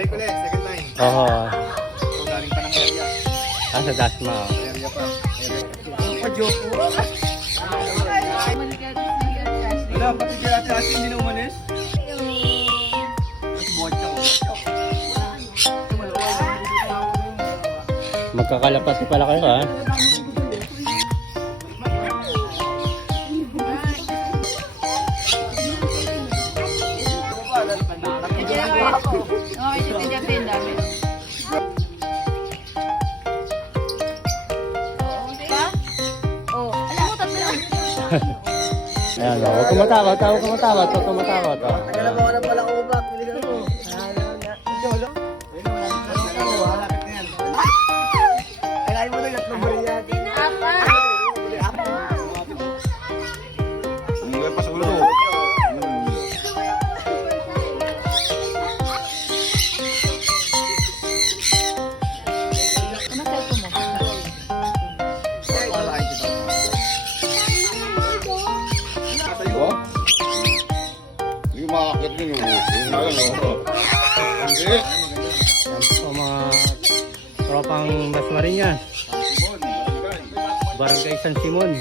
Balik ulit, second time. Oo. So, galing pa ng area. Ah, sa Dasma. Area pa. Area. Joke. Wala, pati kaya ate Ashley hindi na umalis. Magkakalapati pala kayo ha. Ayan, huwag kang matakot, huwag kang matakot, huwag kang matakot. Naghanap ako ng pala ubak. Bilisan mo. Malapit na yan. Kailangan mo na yung number yan. Ang pa sa ulo. Hindi makakit din yung hindi. Yan po mga tropang Dasmariñas. Barangay San Simon.